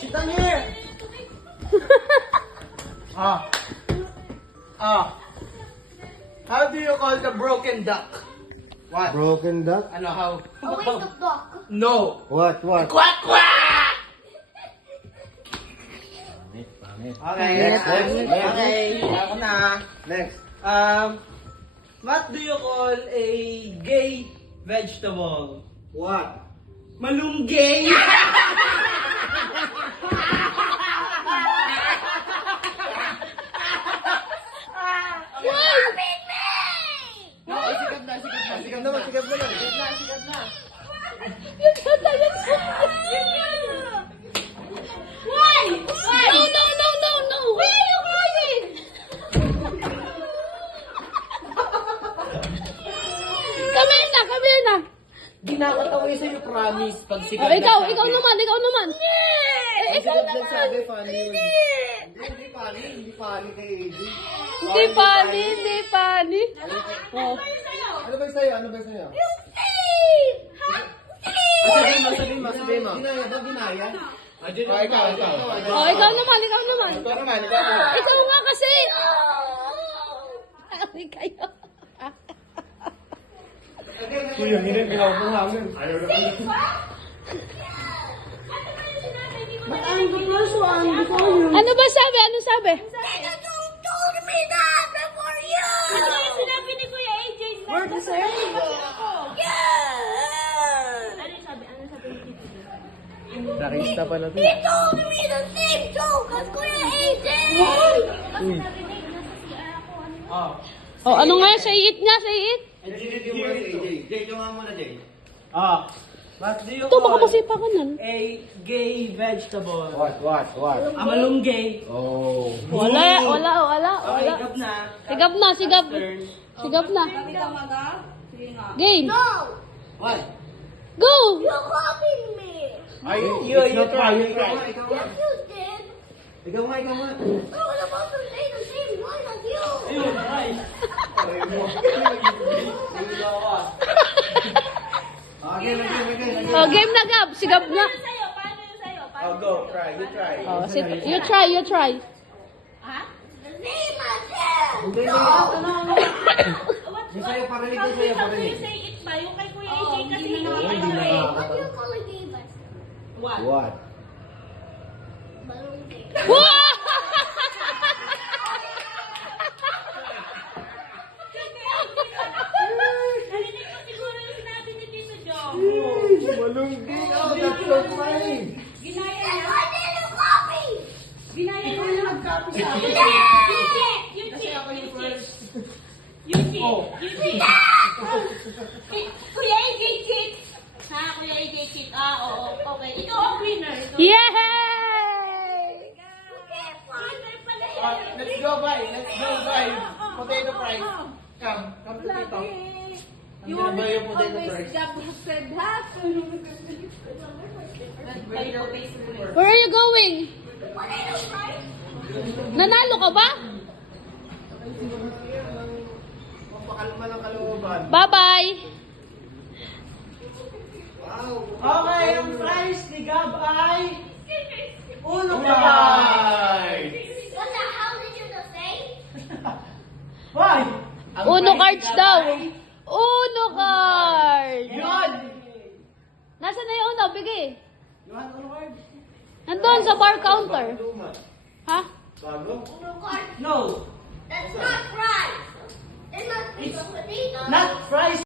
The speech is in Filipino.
Sit down here. How do you call the broken duck? What? Broken duck? Ano, how? Awake the duck. No. What? Quack, quack! Okay, Next. okay. Ako na. Next. What do you call a gay vegetable? What? Malunggay! No, sikat na. Sikap naman, sikap naman. Sikat na. Why? Why? No. Why are you crying? Come here na. Di nakatawa sa'yo, promise. Pag sikat Oh, na ikaw sabi. naman. Ikaw Sikap lang sabi, funny yun. Hindi funny kay AJ. Hindi funny. Oh. Ano ba sa'yo? Sabihin mo. Ginaya ba? Ginaya? Ikaw. Oh, ikaw naman. Ikaw naman. Ikaw nga kasi. Ay, kayo. Kuya, hindi na pinakabuhangin. Ano ba sabi? Ano sabi? Told me that before you. Ano yung sinabi ni Kuya AJ? Word na sa'yo. Yeah. Ano sabi ni Tito? Nakista pa na He told me the same joke as Kuya AJ. Oh, ano nga? Say it nga. Jay, yung nga muna, Jay. What do you Ito, baka call pasipa ka nan. a gay vegetable? What? Malunggay. Oh. Wala. Okay, sigap na. Sigap na. Game. No. What? Go. You're copying me. You try. Yes, you did. Ikaw nga. I was about to say the same one as you. Ayun, try. Again. Oh, game na, Gab. Sigap na. Paano yung sa'yo? Oh, go. Try. You try. Oh, you try. Ha? The same as him. Hindi. Yung sa'yo, parinig. say it ba? Yung kay Kuya AJ kasi hindi What do you call a gay bus? What? Malunggay. Narinig ko siguro yung sinabi ni Tito Joe. Malunggay. Oh, that's so funny. Ginaya niya. Why did you copy? Ginaya niya. Yung nag-copy siya. You cheat. You cheat. Kuya AJ cheat. Ha? Kuya AJ cheat. Oo. Okay. Ikaw ang winner. Yay! Okay, winner pala yun. Let's go, bye. Potato fries. Come to Tito. You Ano ba yung potato fries? Where are you going? Potato fries? Nanalo ka ba? Pakalma ng kalooban. Bye-bye. Okay, ang fries ni Gab ay ulo What the hell did you just say? Why? Uno cards daw. Uno card. Yun! Nasaan na yung uno? Bigay. Yuhan, uno card? Nandun sa bar counter. Ha? Bago? No. That's not fries. It must be the potato. Not fries.